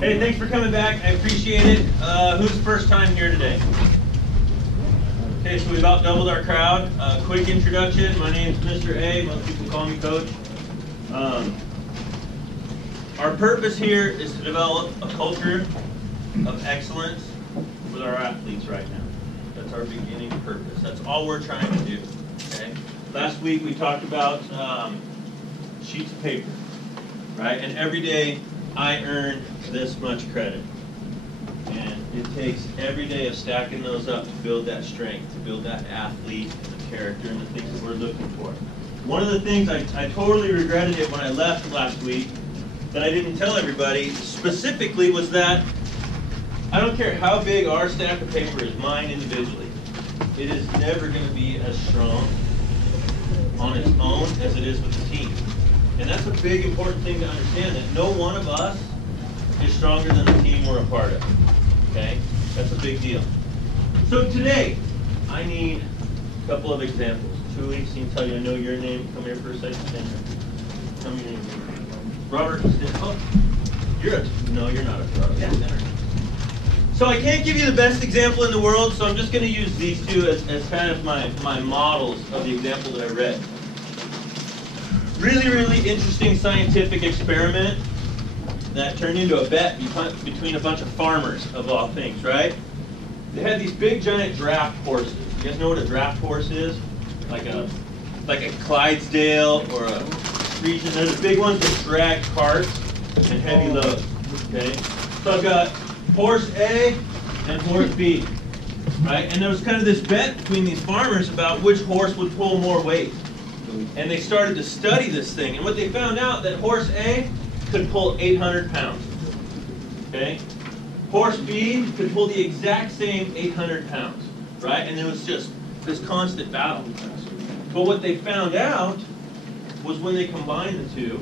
Hey, thanks for coming back. I appreciate it. Who's first time here today? Okay, so we about doubled our crowd. Quick introduction. My name's Mr. A. Most people call me Coach. Our purpose here is to develop a culture of excellence with our athletes right now. That's our beginning purpose. That's all we're trying to do. Okay. Last week we talked about sheets of paper, right? And every day I earn this much credit. And it takes every day of stacking those up to build that strength, to build that athlete and the character and the things that we're looking for. One of the things I totally regretted it when I left last week that I didn't tell everybody specifically was that I don't care how big our stack of paper is, mine individually, it is never going to be as strong on its own as it is with the team. And that's a big important thing to understand, that no one of us is stronger than the team we're a part of. Okay? That's a big deal. So today, I need a couple of examples. Julie, can you tell you I know your name? Come here for a second. Tell me your name. Robert. Oh, no, you're not a Robert. Yeah. So I can't give you the best example in the world, so I'm just going to use these two as kind of my models of the example that I read. Really, really interesting scientific experiment that turned into a bet between a bunch of farmers, of all things, right? They had these big, giant draft horses. You guys know what a draft horse is? Like a Clydesdale or a Regent. They're the big ones that drag carts and heavy loads, okay? So I've got horse A and horse B, right? And there was kind of this bet between these farmers about which horse would pull more weight. And they started to study this thing. And what they found out that horse A could pull 800 pounds, okay? Horse B could pull the exact same 800 pounds, right? And it was just this constant battle. But what they found out was when they combined the two,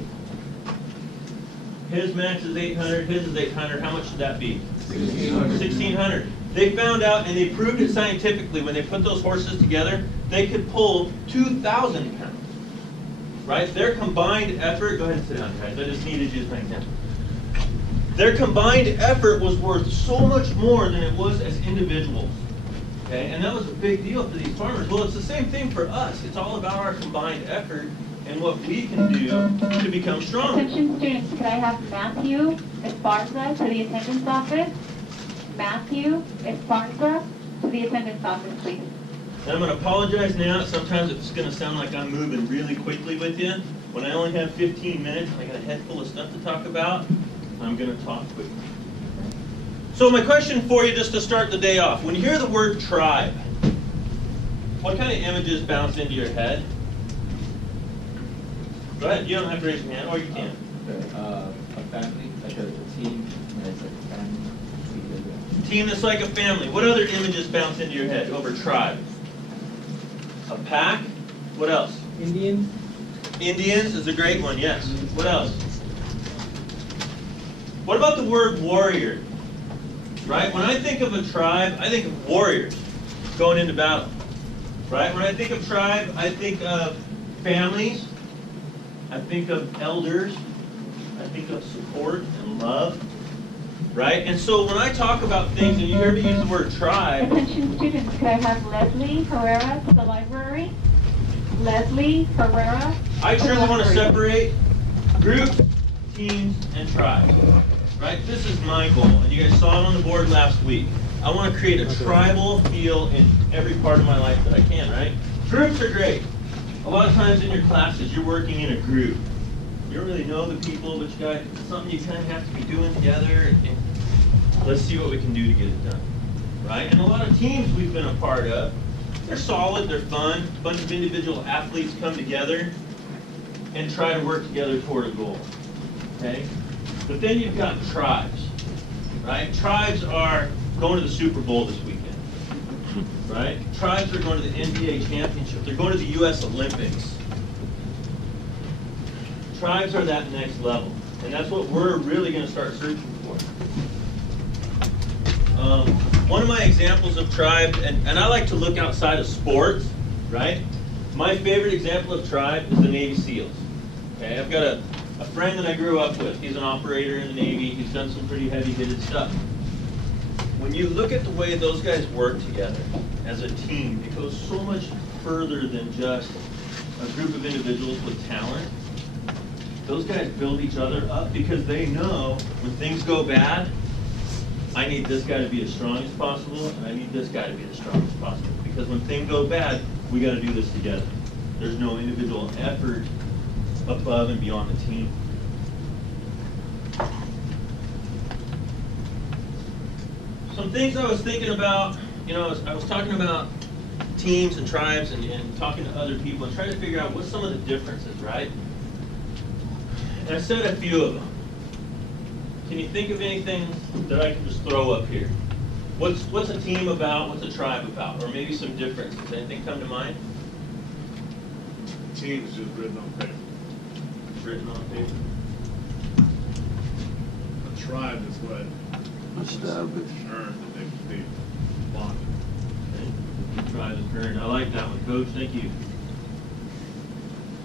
his max is 800, his is 800, how much should that be? 1,600. They found out, and they proved it scientifically, when they put those horses together, they could pull 2,000 pounds. Right? Their combined effort, go ahead and sit down, guys. I just needed you to think that. Their combined effort was worth so much more than it was as individuals. Okay? And that was a big deal for these farmers. Well, it's the same thing for us. It's all about our combined effort and what we can do to become stronger. Attention students, could I have Matthew Esparza to the attendance office? Matthew Esparza to the attendance office, please. And I'm going to apologize now. Sometimes it's going to sound like I'm moving really quickly with you. When I only have 15 minutes and I got a head full of stuff to talk about, I'm going to talk quickly. So my question for you, just to start the day off. When you hear the word tribe, what kind of images bounce into your head? Go ahead. You don't have to raise your hand, or you can. A family, like a team, it's like a family. Team that's like a family. What other images bounce into your head over tribe? A pack. What else? Indians. Indians is a great one, yes. What else? What about the word warrior? Right? When I think of a tribe, I think of warriors going into battle. Right? When I think of tribe, I think of families. I think of elders. I think of support and love. Right? And so when I talk about things, and you hear me use the word tribe. Attention students, could I have Leslie Herrera to the library? Leslie Herrera. I truly want to separate groups, teams, and tribes. Right? This is my goal, and you guys saw it on the board last week. I want to create a tribal feel in every part of my life that I can, right? Groups are great. A lot of times in your classes, you're working in a group. You don't really know the people, but it's something you kind of have to be doing together. And let's see what we can do to get it done, right? And a lot of teams we've been a part of, they're solid, they're fun. A bunch of individual athletes come together and try to work together toward a goal, okay? But then you've got tribes, right? Tribes are going to the Super Bowl this weekend, right? Tribes are going to the NBA championship. They're going to the U.S. Olympics. Tribes are that next level, and that's what we're really going to start searching for. One of my examples of tribe, and I like to look outside of sports, right? My favorite example of tribe is the Navy SEALs. Okay, I've got a A friend that I grew up with, he's an operator in the Navy, he's done some pretty heavy-hitted stuff. When you look at the way those guys work together as a team, it goes so much further than just a group of individuals with talent. Those guys build each other up because they know when things go bad, I need this guy to be as strong as possible, and I need this guy to be as strong as possible. Because when things go bad, we got to do this together. There's no individual effort above and beyond the team. Some things I was thinking about, you know, I was talking about teams and tribes and talking to other people and trying to figure out what's some of the differences, right? And I said a few of them. Can you think of anything that I can just throw up here? What's a team about? What's a tribe about? Or maybe some differences. Anything come to mind? Team is just written on paper. Written on paper. A tribe is what Established. earned that they bonded. Okay. Tribe is earned. I like that one, Coach. Thank you.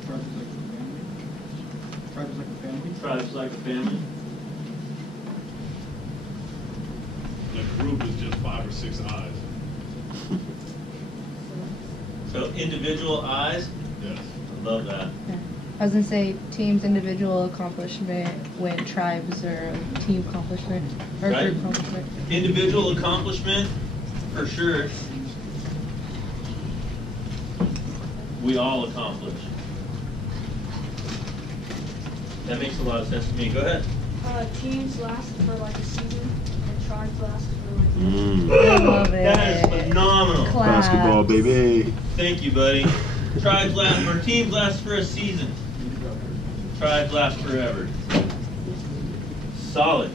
Tribes like a family. Tribes like a family. Tribes like a family. And a group is just 5 or 6 eyes. So individual eyes. Yes. I love that. Yeah. I was gonna say team's individual accomplishment when tribes are a team accomplishment or Right. group accomplishment. Individual accomplishment, for sure. We all accomplish. That makes a lot of sense to me. Go ahead. Teams last for like a season, and tribes last for like. I love it. That is phenomenal. Class. Basketball, baby. Thank you, buddy. Tribes last, or teams last for a season. Tribes last forever. Solid.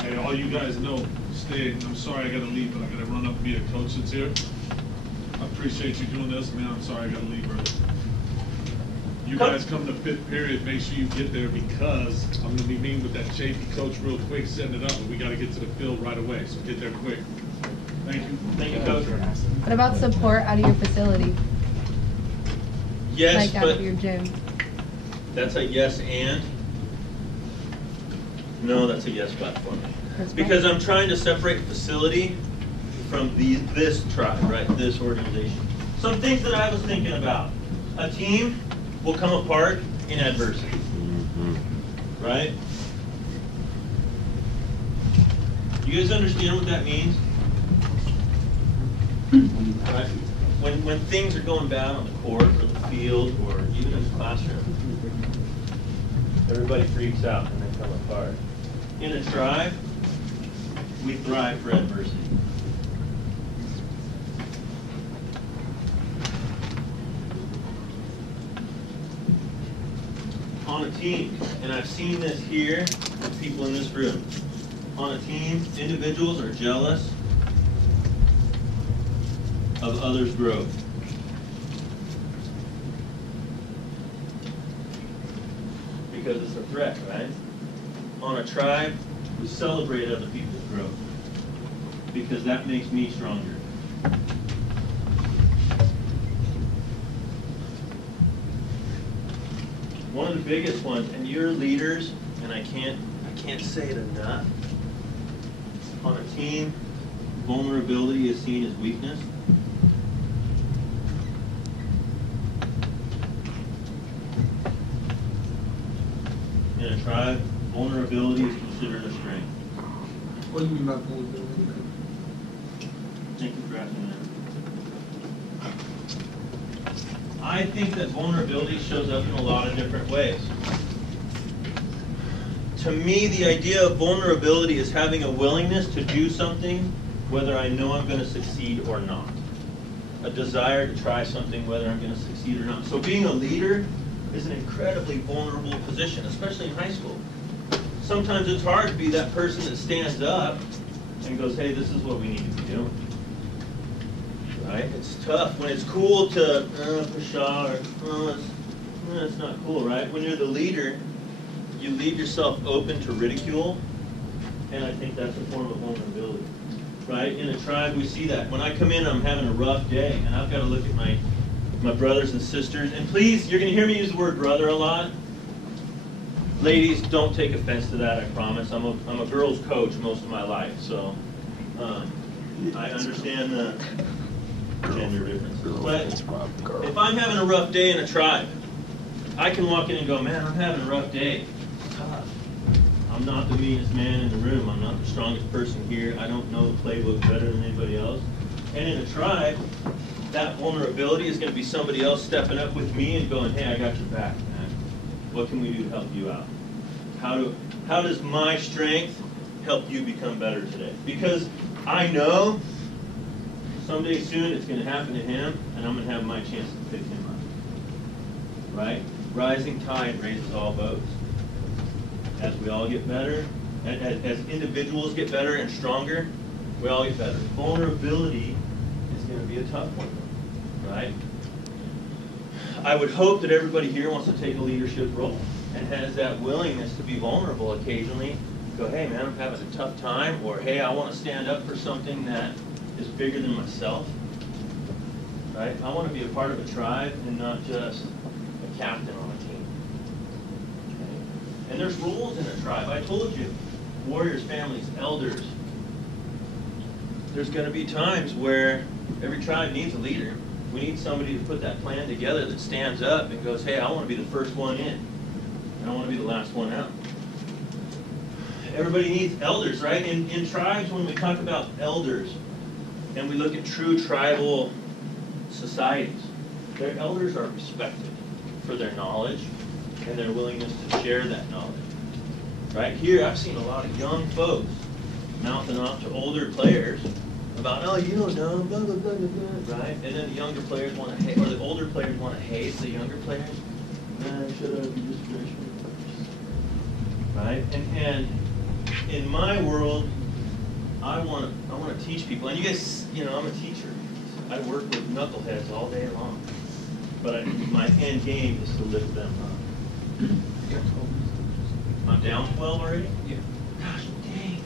Hey, all you guys know, stay. I'm sorry I gotta leave, but I gotta run up and be a coach that's here. I appreciate you doing this, man. I'm sorry I gotta leave early. You guys come to 5th period, make sure you get there because I'm gonna be meeting with that Chafee coach real quick, setting it up, but we gotta get to the field right away, so get there quick. Thank you. Thank you, Coach. What about support out of your facility? Yes, Like out but of your gym? that's a yes and. No, that's a yes but for me. That's Because fine. I'm trying to separate facility from this tribe, right? This organization. Some things that I was thinking about. A team will come apart in adversity, right? You guys understand what that means? Right? When things are going bad on the court or the field or even in the classroom, everybody freaks out and they come apart. In a tribe, we thrive for adversity. On a team, and I've seen this here with people in this room, on a team, individuals are jealous of others' growth. Because it's a threat, right? On a tribe, we celebrate other people's growth. Because that makes me stronger. One of the biggest ones, and you're leaders, and I can't say it enough. On a team, vulnerability is seen as weakness. In a tribe, vulnerability is considered a strength. What do you mean by vulnerability? Thank you for asking that. I think that vulnerability shows up in a lot of different ways. To me, the idea of vulnerability is having a willingness to do something whether I know I'm going to succeed or not. A desire to try something whether I'm going to succeed or not. So being a leader is an incredibly vulnerable position, especially in high school. Sometimes it's hard to be that person that stands up and goes, hey, this is what we need to be doing. Right? It's tough. When it's cool to pshaw or it's not cool, right? When you're the leader, you leave yourself open to ridicule, and I think that's a form of vulnerability. Right? In a tribe, we see that. When I come in, I'm having a rough day, and I've got to look at my my brothers and sisters, and please, you're going to hear me use the word brother a lot. Ladies, don't take offense to that, I promise. I'm a girls' coach most of my life, so I understand the gender differences. But if I'm having a rough day in a tribe, I can walk in and go, man, I'm having a rough day. It's tough. I'm not the meanest man in the room. I'm not the strongest person here. I don't know the playbook better than anybody else. And in a tribe, that vulnerability is going to be somebody else stepping up with me and going, hey, I got your back, man. What can we do to help you out? How does my strength help you become better today? Because I know someday soon it's going to happen to him, and I'm going to have my chance to pick him up. Right? Rising tide raises all boats. As we all get better, as individuals get better and stronger, we all get better. Vulnerability is going to be a tough one, right? I would hope that everybody here wants to take a leadership role and has that willingness to be vulnerable occasionally. Go, hey man, I'm having a tough time, or hey, I want to stand up for something that is bigger than myself. Right? I want to be a part of a tribe and not just a captain on a team. Okay? And there's roles in a tribe. I told you, warriors, families, elders. There's going to be times where every tribe needs a leader. We need somebody to put that plan together that stands up and goes, hey, I want to be the first one in. And I want to be the last one out. Everybody needs elders, right? In tribes, when we talk about elders, and we look at true tribal societies, their elders are respected for their knowledge and their willingness to share that knowledge. Right here, I've seen a lot of young folks mouthing off to older players about, oh, you don't know, blah, blah, blah, blah, blah, right? And then the younger players want to hate, or the older players want to hate the younger players. Man, shut up, you just freshman. Right? And in my world, I want to teach people. And you guys, I'm a teacher. I work with knuckleheads all day long. But my end game is to lift them up. I'm down 12 already? Yeah. Gosh, dang.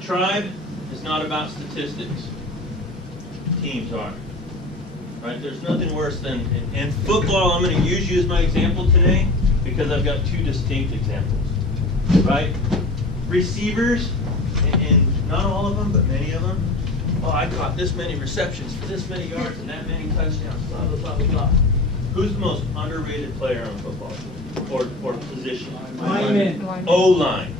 Tribe is not about statistics. Teams are. Right? There's nothing worse than, and football, I'm going to use you as my example today because I've got two distinct examples. Right? Receivers, and not all of them, but many of them. Oh, I caught this many receptions for this many yards and that many touchdowns, blah, blah, blah, blah, blah. Who's the most underrated player on a football team? Or position? Lineman. O-line.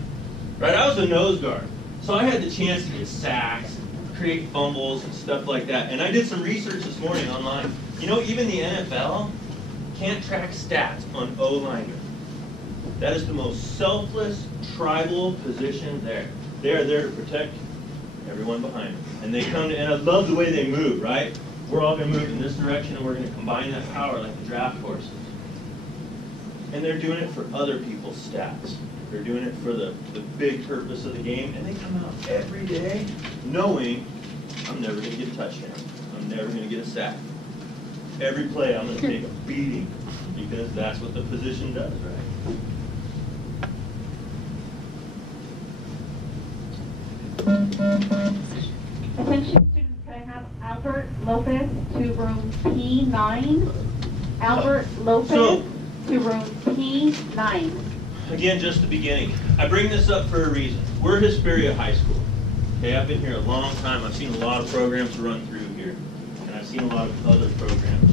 Right? I was a nose guard. So I had the chance to get sacks, create fumbles, and stuff like that. And I did some research this morning online. Even the NFL can't track stats on O-linemen. That is the most selfless, tribal position there. They are there to protect everyone behind them. And they come to, and I love the way they move, right? We're all going to move in this direction, and we're going to combine that power like the draft horses. And they're doing it for other people's stats. They're doing it for the big purpose of the game, and they come out every day knowing I'm never going to get a touchdown. I'm never going to get a sack. Every play I'm going to take a beating because that's what the position does, right? Attention students, can I have Albert Lopez to room P9? Albert Lopez So- to room P9. Again, just the beginning. I bring this up for a reason. We're Hesperia High School. Okay, I've been here a long time. I've seen a lot of programs run through here, and I've seen a lot of other programs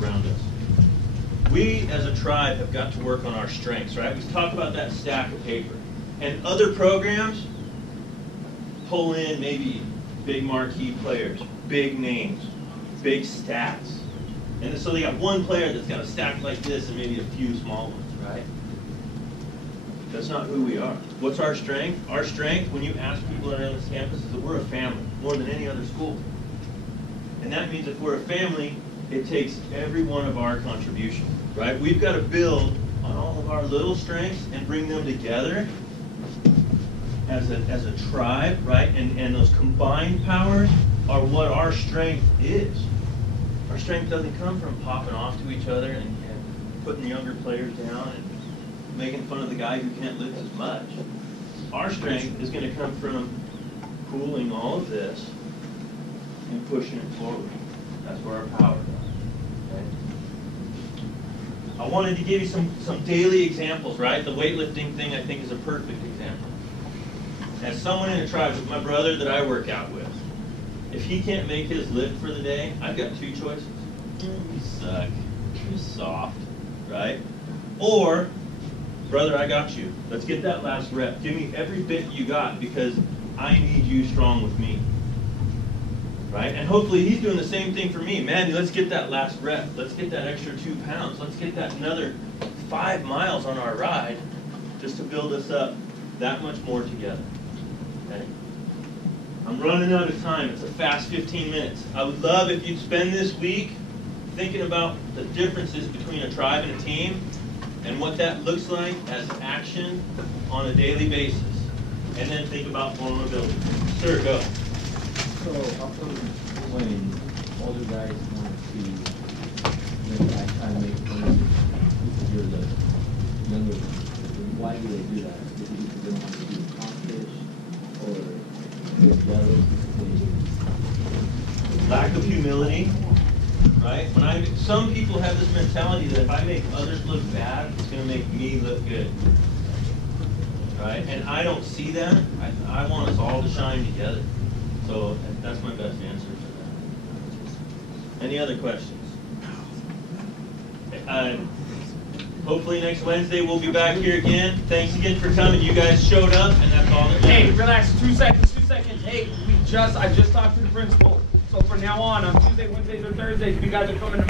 around us. We, as a tribe, have got to work on our strengths, right? We talk about that stack of paper. And other programs pull in maybe big marquee players, big names, big stats. And so they got one player that's got a stack like this and maybe a few small ones, right? That's not who we are. What's our strength? Our strength, when you ask people around this campus, is that we're a family, more than any other school. And that means if we're a family, it takes every one of our contributions, right? We've got to build on all of our little strengths and bring them together as a tribe, right? And those combined powers are what our strength is. Our strength doesn't come from popping off to each other and putting younger players down and making fun of the guy who can't lift as much. Our strength is going to come from pooling all of this and pushing it forward. That's where our power is. Okay? I wanted to give you some daily examples, right? The weightlifting thing, I think, is a perfect example. As someone in a tribe, with my brother that I work out with, if he can't make his lift for the day, I've got two choices. You suck. You're soft, right? Or, brother, I got you. Let's get that last rep. Give me every bit you got because I need you strong with me. Right? And hopefully he's doing the same thing for me. Man, let's get that last rep. Let's get that extra 2 pounds. Let's get that another 5 miles on our ride just to build us up that much more together. Okay? I'm running out of time. It's a fast 15 minutes. I would love if you'd spend this week thinking about the differences between a tribe and a team and what that looks like as action on a daily basis. And then think about vulnerability. Sir, go. So after when older guys want to I try to make friends with you're the younger ones, why do they do that? Is it because they don't want to be accomplished or they're jealous? Lack of humility, right? Some people have this mentality that if I make others look bad, it's going to make me look good, right? And I don't see that. I want us all to shine together. So that's my best answer to that. Any other questions? Hopefully next Wednesday we'll be back here again. Thanks again for coming. You guys showed up, and that's all that Hey, matters. relax. 2 seconds. Hey, I just talked to the principal. So from now on Tuesday, Wednesdays, or Thursdays, if you guys are coming to